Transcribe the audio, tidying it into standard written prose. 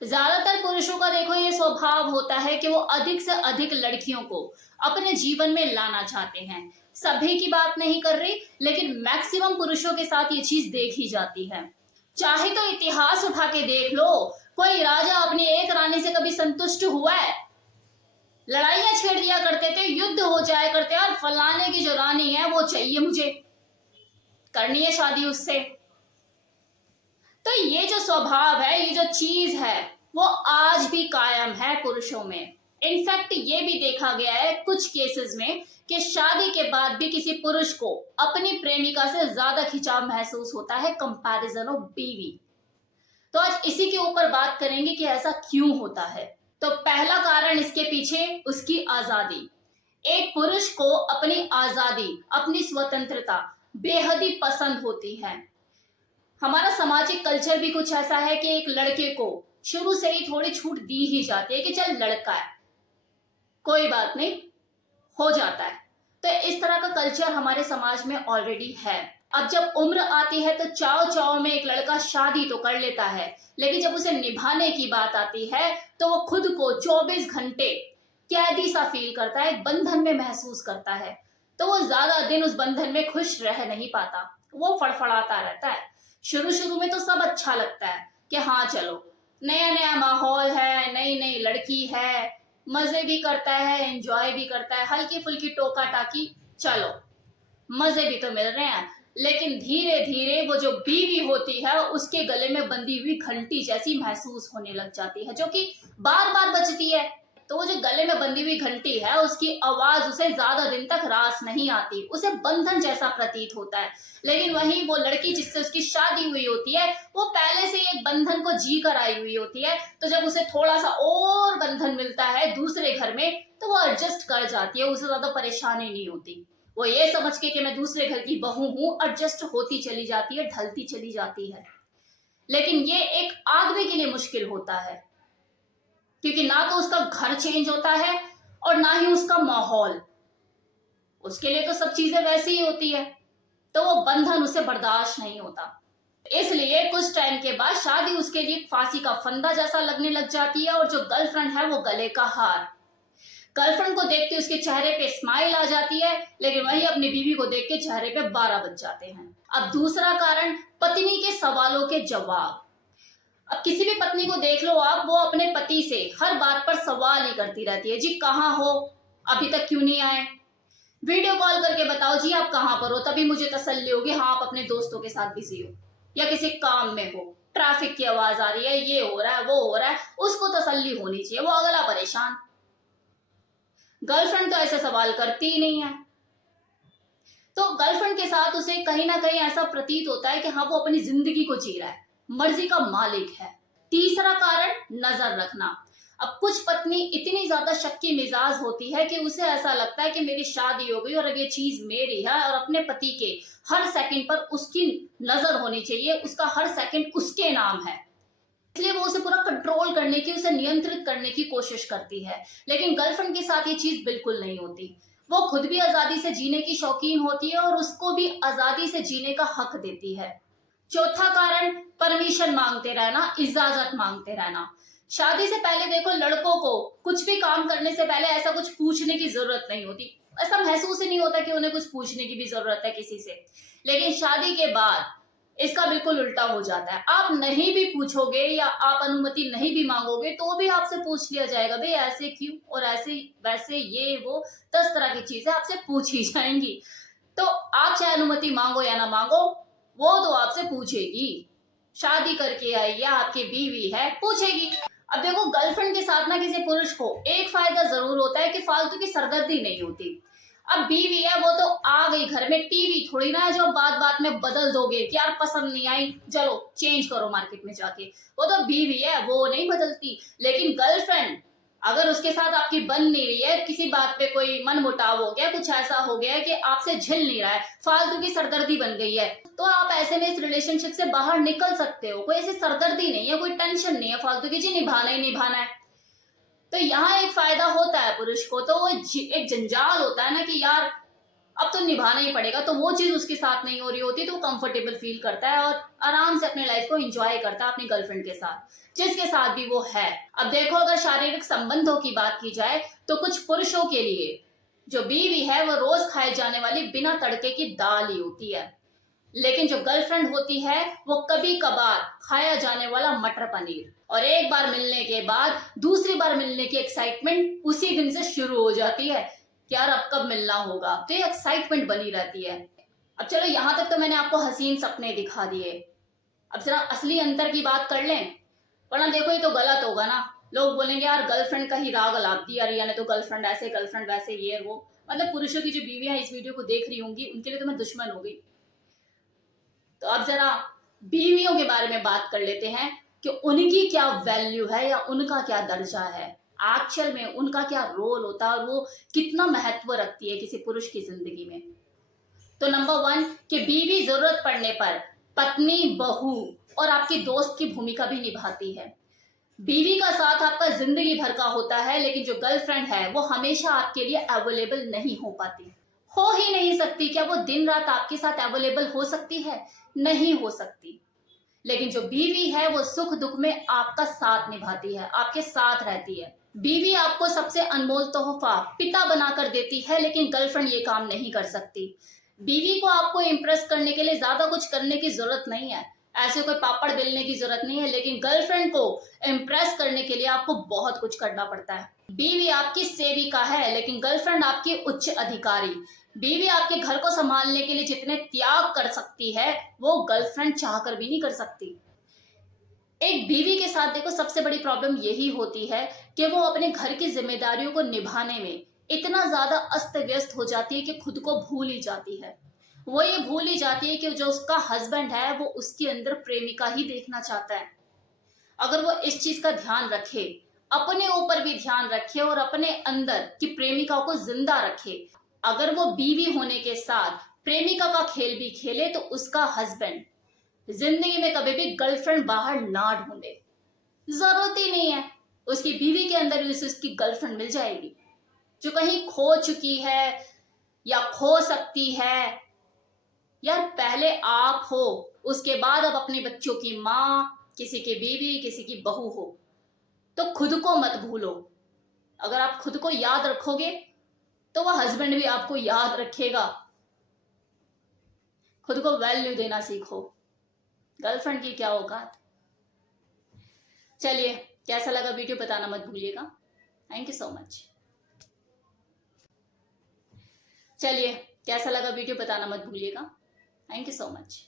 ज्यादातर पुरुषों का देखो ये स्वभाव होता है कि वो अधिक से अधिक लड़कियों को अपने जीवन में लाना चाहते हैं। सभी की बात नहीं कर रही, लेकिन मैक्सिमम पुरुषों के साथ ये चीज देखी जाती है। चाहे तो इतिहास उठा के देख लो, कोई राजा अपनी एक रानी से कभी संतुष्ट हुआ है? लड़ाइयां छेड़ दिया करते थे, युद्ध हो जाया करते, और फलाने की जो रानी है वो चाहिए मुझे, करनी है शादी उससे। तो ये जो स्वभाव है, ये जो चीज है, वो आज भी कायम है पुरुषों में। इनफैक्ट ये भी देखा गया है कुछ केसेस में कि शादी के बाद भी किसी पुरुष को अपनी प्रेमिका से ज्यादा खिंचाव महसूस होता है कंपैरिजन ऑफ बीवी। तो आज इसी के ऊपर बात करेंगे कि ऐसा क्यों होता है। तो पहला कारण इसके पीछे उसकी आजादी। एक पुरुष को अपनी आजादी, अपनी स्वतंत्रता बेहद ही पसंद होती है। हमारा सामाजिक कल्चर भी कुछ ऐसा है कि एक लड़के को शुरू से ही थोड़ी छूट दी ही जाती है कि चल लड़का है, कोई बात नहीं, हो जाता है। तो इस तरह का कल्चर हमारे समाज में ऑलरेडी है। अब जब उम्र आती है तो चाव चाव में एक लड़का शादी तो कर लेता है, लेकिन जब उसे निभाने की बात आती है तो वो खुद को 24 घंटे कैदी सा फील करता है, बंधन में महसूस करता है। तो वो ज्यादा दिन उस बंधन में खुश रह नहीं पाता, वो फड़फड़ाता रहता है। शुरू शुरू में तो सब अच्छा लगता है कि हाँ चलो, नया नया माहौल है, नई नई लड़की है, मजे भी करता है, एंजॉय भी करता है, हल्की फुल्की टोका टाकी, चलो मजे भी तो मिल रहे हैं। लेकिन धीरे धीरे वो जो बीवी होती है उसके गले में बंधी हुई घंटी जैसी महसूस होने लग जाती है, जो कि बार बार बजती है। तो वो जो गले में बंधी हुई घंटी है, उसकी आवाज उसे ज्यादा दिन तक रास नहीं आती, उसे बंधन जैसा प्रतीत होता है। लेकिन वहीं वो लड़की जिससे उसकी शादी हुई होती है, वो पहले से एक बंधन को जी कर आई हुई होती है। तो जब उसे थोड़ा सा और बंधन मिलता है दूसरे घर में, तो वो एडजस्ट कर जाती है, उसे ज्यादा परेशानी नहीं होती। वो ये समझ के कि मैं दूसरे घर की बहू हूं, एडजस्ट होती चली जाती है, ढलती चली जाती है। लेकिन ये एक आदमी के लिए मुश्किल होता है, क्योंकि ना तो उसका घर चेंज होता है और ना ही उसका माहौल। उसके लिए तो सब चीजें वैसी ही होती है, तो वो बंधन उसे बर्दाश्त नहीं होता। इसलिए कुछ टाइम के बाद शादी उसके लिए फांसी का फंदा जैसा लगने लग जाती है, और जो गर्लफ्रेंड है वो गले का हार। गर्लफ्रेंड को देख के उसके चेहरे पे स्माइल आ जाती है, लेकिन वही अपनी बीवी को देख के चेहरे पे 12 बज जाते हैं। अब दूसरा कारण, पत्नी के सवालों के जवाब। अब किसी भी पत्नी को देख लो आप, वो अपने पति से हर बात पर सवाल ही करती रहती है, जी कहाँ हो, अभी तक क्यों नहीं आए, वीडियो कॉल करके बताओ जी आप कहाँ पर हो, तभी मुझे तसल्ली होगी। हाँ, आप अपने दोस्तों के साथ बिजी हो या किसी काम में हो, ट्रैफिक की आवाज आ रही है, ये हो रहा है, वो हो रहा है, उसको तसल्ली होनी चाहिए, वो अगला परेशान। गर्लफ्रेंड तो ऐसे सवाल करती ही नहीं है। तो गर्लफ्रेंड के साथ उसे कहीं ना कहीं ऐसा प्रतीत होता है कि हाँ वो अपनी जिंदगी को जी रहा है, मर्जी का मालिक है। तीसरा कारण, नजर रखना। अब कुछ पत्नी इतनी ज्यादा शक्की मिजाज होती है कि उसे ऐसा लगता है कि मेरी शादी हो गई और अब ये चीज मेरी है, और अपने पति के हर सेकंड पर उसकी नजर होनी चाहिए, उसका हर सेकंड उसके नाम है। इसलिए वो उसे पूरा कंट्रोल करने की, उसे नियंत्रित करने की कोशिश करती है। लेकिन गर्लफ्रेंड के साथ ये चीज बिल्कुल नहीं होती। वो खुद भी आजादी से जीने की शौकीन होती है और उसको भी आजादी से जीने का हक देती है। चौथा कारण, परमिशन मांगते रहना, इजाजत मांगते रहना। शादी से पहले देखो, लड़कों को कुछ भी काम करने से पहले ऐसा कुछ पूछने की जरूरत नहीं होती, ऐसा महसूस ही नहीं होता कि उन्हें कुछ पूछने की भी जरूरत है किसी से। लेकिन शादी के बाद इसका बिल्कुल उल्टा हो जाता है। आप नहीं भी पूछोगे या आप अनुमति नहीं भी मांगोगे तो भी आपसे पूछ लिया जाएगा, भाई ऐसे क्यों, और ऐसे वैसे, ये वो 10 तरह की चीजें आपसे पूछी जाएंगी। तो आप चाहे अनुमति मांगो या ना मांगो, वो तो आपसे पूछेगी। शादी करके आई है, आपकी बीवी है, पूछेगी। अब देखो, गर्लफ्रेंड के साथ ना किसी पुरुष को एक फायदा जरूर होता है कि फालतू की सरदर्दी नहीं होती। अब बीवी है, वो तो आ गई घर में, टीवी थोड़ी ना है जो बात बात में बदल दोगे कि यार पसंद नहीं आई, चलो चेंज करो मार्केट में जाके। वो तो बीवी है, वो नहीं बदलती। लेकिन गर्लफ्रेंड, अगर उसके साथ आपकी बन नहीं रही है, किसी बात पे कोई मन मुटाव हो गया, कुछ ऐसा हो गया है कि आपसे झिल नहीं रहा है, फालतू की सरदर्दी बन गई है, तो आप ऐसे में इस रिलेशनशिप से बाहर निकल सकते हो। कोई ऐसी सरदर्दी नहीं है, कोई टेंशन नहीं है फालतू की, जी निभाना ही निभाना है। तो यहाँ एक फायदा होता है पुरुष को, तो वो एक जंजाल होता है ना कि यार अब तो निभाना ही पड़ेगा। तो वो चीज उसके साथ नहीं हो रही होती तो वो कंफर्टेबल फील करता है और आराम से अपने लाइफ को एंजॉय करता है अपनी गर्लफ्रेंड के साथ, जिसके साथ भी वो है। अब देखो, अगर शारीरिक संबंधों की बात की जाए तो कुछ पुरुषों के लिए जो बीवी है वो रोज खाए जाने वाली बिना तड़के की दाल ही होती है, लेकिन जो गर्लफ्रेंड होती है वो कभी कभार खाया जाने वाला मटर पनीर। और एक बार मिलने के बाद दूसरी बार मिलने की एक्साइटमेंट उसी दिन से शुरू हो जाती है कि यार अब कब मिलना होगा, तो ये एक्साइटमेंट बनी रहती है। अब चलो, यहां तक तो मैंने आपको हसीन सपने दिखा दिए, अब जरा असली अंतर की बात कर लें। वरना देखो, ये तो गलत होगा ना, लोग बोलेंगे यार गर्लफ्रेंड का ही राग अलाप दिया रिया ने, तो गर्लफ्रेंड ऐसे गर्लफ्रेंड वैसे, ये वो। मतलब पुरुषों की जो बीवियां इस वीडियो को देख रही होंगी उनके लिए तो मैं दुश्मन हो गई। तो अब जरा बीवियों के बारे में बात कर लेते हैं कि उनकी क्या वैल्यू है या उनका क्या दर्जा है, एक्चुअल में उनका क्या रोल होता है और वो कितना महत्व रखती है किसी पुरुष की जिंदगी में। तो नंबर 1 कि बीवी जरूरत पड़ने पर पत्नी, बहू और आपकी दोस्त की भूमिका भी निभाती है। बीवी का साथ आपका जिंदगी भर का होता है, लेकिन जो गर्लफ्रेंड है वो हमेशा आपके लिए अवेलेबल नहीं हो पाती, हो ही नहीं सकती। क्या वो दिन रात आपके साथ अवेलेबल हो सकती है? नहीं हो सकती। लेकिन जो बीवी है वो सुख दुख में आपका साथ निभाती है, आपके साथ रहती है। बीवी आपको सबसे अनमोल तोहफा पिता बनाकर देती है, लेकिन गर्लफ्रेंड ये काम नहीं कर सकती। बीवी को आपको इम्प्रेस करने के लिए ज्यादा कुछ करने की जरूरत नहीं है, ऐसे कोई पापड़ बेलने की जरूरत नहीं है, लेकिन गर्लफ्रेंड को इम्प्रेस करने के लिए आपको बहुत कुछ करना पड़ता है। बीवी आपकी सेविका है, लेकिन गर्लफ्रेंड आपकी उच्च अधिकारी। बीवी आपके घर को संभालने के लिए जितने त्याग कर सकती है वो गर्लफ्रेंड चाहकर भी नहीं कर सकती। एक बीवी के साथ देखो, सबसे बड़ी प्रॉब्लम यही होती है कि वो अपने घर की जिम्मेदारियों को निभाने में इतना ज्यादा अस्त व्यस्त हो जाती है कि खुद को भूल ही जाती है। वो ये भूल ही जाती है कि जो उसका हस्बैंड है वो उसके अंदर प्रेमिका ही देखना चाहता है। अगर वो इस चीज का ध्यान रखे, अपने ऊपर भी ध्यान रखे और अपने अंदर की प्रेमिका को जिंदा रखे, अगर वो बीवी होने के साथ प्रेमिका का खेल भी खेले तो उसका हस्बैंड जिंदगी में कभी भी गर्लफ्रेंड बाहर ना ढूंढे। जरूरत ही नहीं है, उसकी बीवी के अंदर भी उसकी गर्लफ्रेंड मिल जाएगी जो कहीं खो चुकी है या खो सकती है। यार पहले आप हो, उसके बाद अब अपने बच्चों की माँ, किसी की बीवी, किसी की बहू हो, तो खुद को मत भूलो। अगर आप खुद को याद रखोगे तो वह हस्बैंड भी आपको याद रखेगा। खुद को वैल्यू देना सीखो, गर्लफ्रेंड की क्या औकात। चलिए, कैसा लगा वीडियो बताना मत भूलिएगा। Thank you so much. चलिए, कैसा लगा वीडियो बताना मत भूलिएगा। Thank you so much.